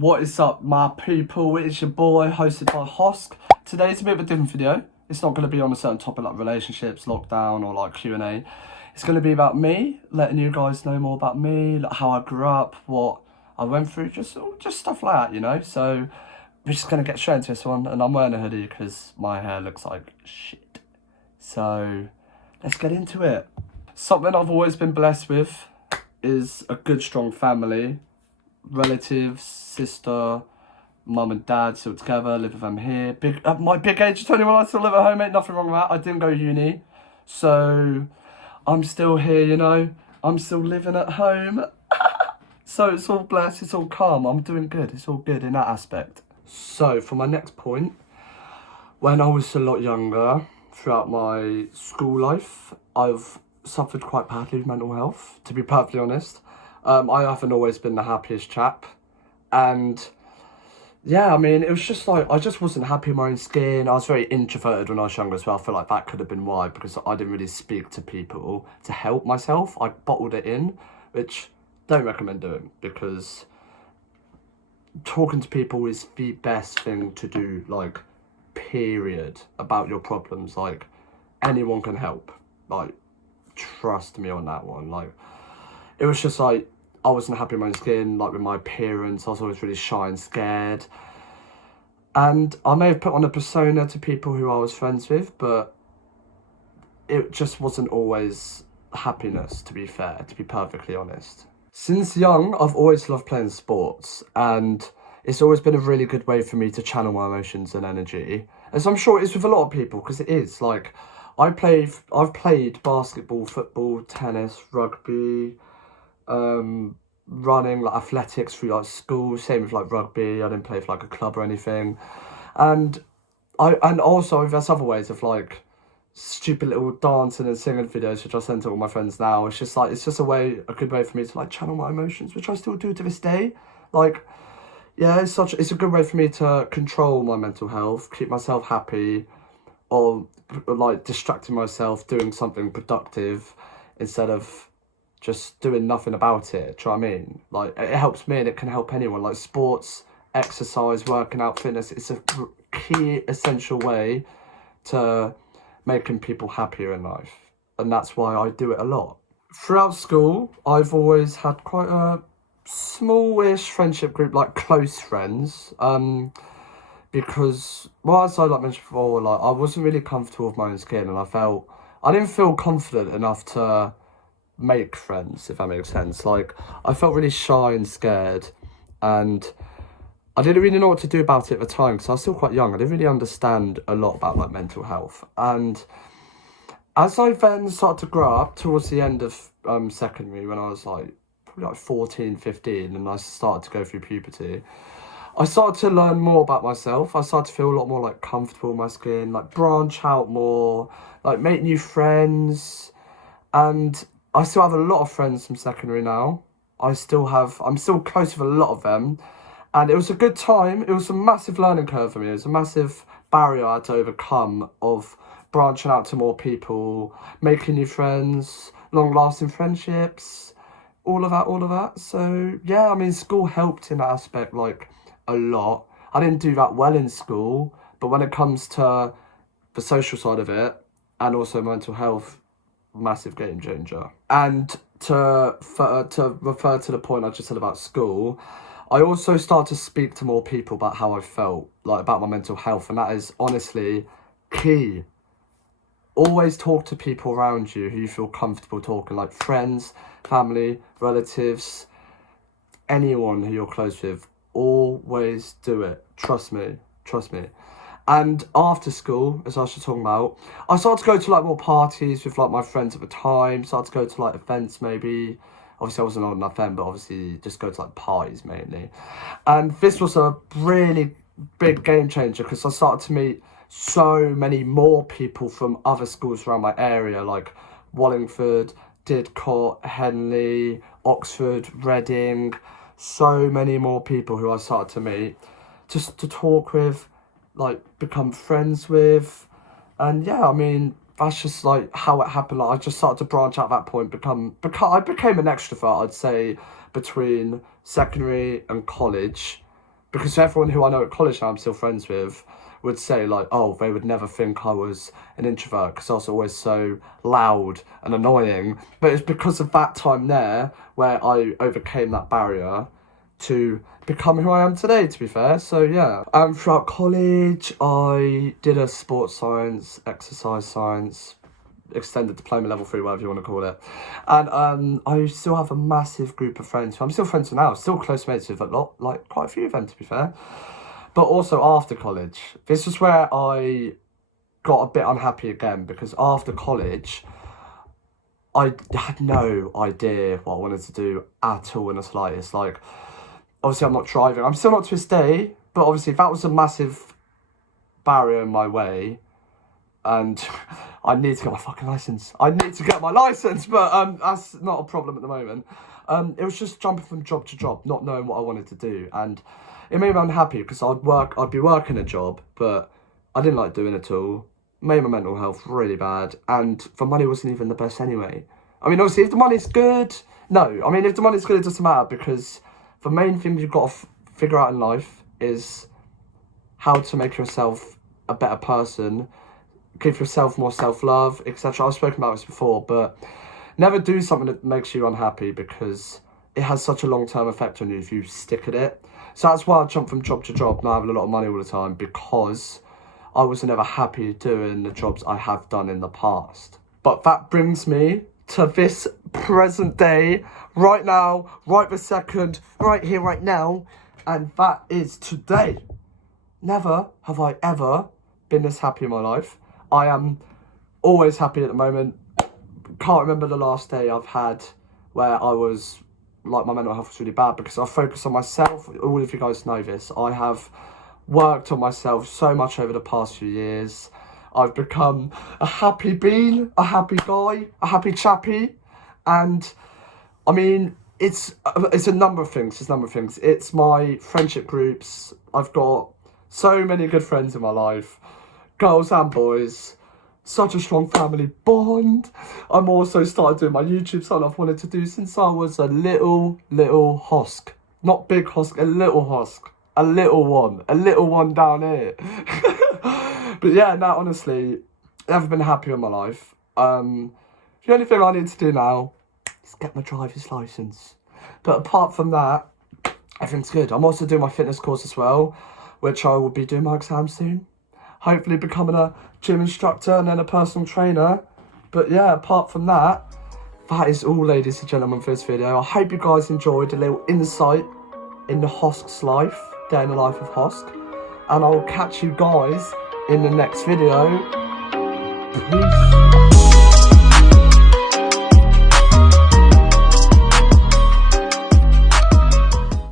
What is up, my people? It's your boy, hosted by Hosk. Today's a bit of a different video. It's not going to be on a certain topic like relationships, lockdown, or like Q&A. It's going to be about me, letting you guys know more about me, like how I grew up, what I went through, just stuff like that, you know? So we're just going to get straight into this one. And I'm wearing a hoodie because my hair looks like shit. So let's get into it. Something I've always been blessed with is a good, strong family. Relatives, sister, mum and dad still together, live with them here. My big age, 21, I still live at home, mate, nothing wrong with that. I didn't go to uni, so I'm still here, you know. I'm still living at home. So it's all blessed, it's all calm. I'm doing good, it's all good in that aspect. So for my next point, when I was a lot younger, throughout my school life, I've suffered quite badly with mental health, to be perfectly honest. I haven't always been the happiest chap, and yeah, I mean, it was just like, I just wasn't happy in my own skin. I was very introverted when I was younger as well. I feel like that could have been why, because I didn't really speak to people to help myself. I bottled it in, which don't recommend doing, because talking to people is the best thing to do, like, period, about your problems. Like, anyone can help. Like, trust me on that one. Like, it was just like, I wasn't happy in my own skin, like with my appearance. I was always really shy and scared. And I may have put on a persona to people who I was friends with, but it just wasn't always happiness, to be fair, to be perfectly honest. Since young, I've always loved playing sports, and it's always been a really good way for me to channel my emotions and energy. As I'm sure it is with a lot of people, because it is. Like, I've played basketball, football, tennis, rugby, running, like athletics through like school, same with like rugby. I didn't play for like a club or anything. And also there's other ways of like stupid little dancing and singing videos which I send to all my friends now. It's just like, it's just a good way for me to like channel my emotions, which I still do to this day. Like, yeah, it's a good way for me to control my mental health, keep myself happy, or like distracting myself doing something productive instead of just doing nothing about it. Do you know what I mean? Like, it helps me and it can help anyone. Like, sports, exercise, working out, fitness, it's a key essential way to making people happier in life, and that's why I do it a lot. Throughout school, I've always had quite a smallish friendship group, like close friends, because, well, as I like mentioned before, like, I wasn't really comfortable with my own skin, and I didn't feel confident enough to make friends, if that makes sense. Like, I felt really shy and scared, and I didn't really know what to do about it at the time, because I was still quite young. I didn't really understand a lot about like mental health. And as I then started to grow up towards the end of secondary, when I was like probably like 14, 15, and I started to go through puberty, I started to learn more about myself. I started to feel a lot more like comfortable in my skin, like branch out more, like make new friends. And I still have a lot of friends from secondary now. I'm still close with a lot of them. And it was a good time. It was a massive learning curve for me. It was a massive barrier I had to overcome of branching out to more people, making new friends, long-lasting friendships, all of that. So, yeah, I mean, school helped in that aspect, like, a lot. I didn't do that well in school, but when it comes to the social side of it, and also mental health, massive game changer. And to refer to the point I just said about school, I also started to speak to more people about how I felt, like about my mental health, and that is honestly key. Always talk to people around you who you feel comfortable talking, like friends, family, relatives, anyone who you're close with. Always do it. Trust me. And after school, as I was just talking about, I started to go to like more parties with like my friends at the time. Started to go to like events maybe. Obviously I wasn't old enough then, but obviously just go to like parties mainly. And this was a really big game changer, because I started to meet so many more people from other schools around my area, like Wallingford, Didcot, Henley, Oxford, Reading. So many more people who I started to meet, just to talk with, like become friends with. And yeah, I mean, that's just like how it happened. Like, I just started to branch out at that point, I became an extrovert, I'd say, between secondary and college. because everyone who I know at college now I'm still friends with would say like, oh, they would never think I was an introvert because I was always so loud and annoying. But it's because of that time there where I overcame that barrier to become who I am today, to be fair. So yeah, throughout college I did a sports science, exercise science, extended diploma level 3, whatever you want to call it. And I still have a massive group of friends who I'm still friends with now, still close mates with a lot, like quite a few of them, to be fair. But also after college, this was where I got a bit unhappy again, because after college I had no idea what I wanted to do at all in the slightest. Like, obviously I'm not driving, I'm still not to this day, but obviously that was a massive barrier in my way. And I need to get my fucking licence. I need to get my licence, but that's not a problem at the moment. It was just jumping from job to job, not knowing what I wanted to do. And it made me unhappy because I'd be working a job, but I didn't like doing it at all. Made my mental health really bad, and the money wasn't even the best anyway. I mean, obviously, if the money's good, no. I mean, if the money's good, it doesn't matter, because the main thing you've got to figure out in life is how to make yourself a better person, give yourself more self-love, etc. I've spoken about this before, but never do something that makes you unhappy, because it has such a long-term effect on you if you stick at it. So that's why I jump from job to job, not having a lot of money all the time, because I wasn't ever happy doing the jobs I have done in the past. But that brings me to this present day, right now, right this second, right here, right now, and that is today. Never have I ever been this happy in my life. I am always happy at the moment. Can't remember the last day I've had where I was, like, my mental health was really bad, because I focus on myself. All of you guys know this. I have worked on myself so much over the past few years. I've become a happy bean, a happy guy, a happy chappy. And I mean, it's a number of things. It's my friendship groups. I've got so many good friends in my life, girls and boys. Such a strong family bond. I'm also started doing my YouTube, something I've wanted to do since I was a little hosk. Not big hosk, a little hosk. A little one down here. But yeah, no, honestly, never been happier in my life. The only thing I need to do now is get my driver's licence. But apart from that, everything's good. I'm also doing my fitness course as well, which I will be doing my exam soon. Hopefully becoming a gym instructor and then a personal trainer. But yeah, apart from that, that is all, ladies and gentlemen, for this video. I hope you guys enjoyed a little insight in the Hosk's life, day in the life of Hosk. And I'll catch you guys in the next video. Peace.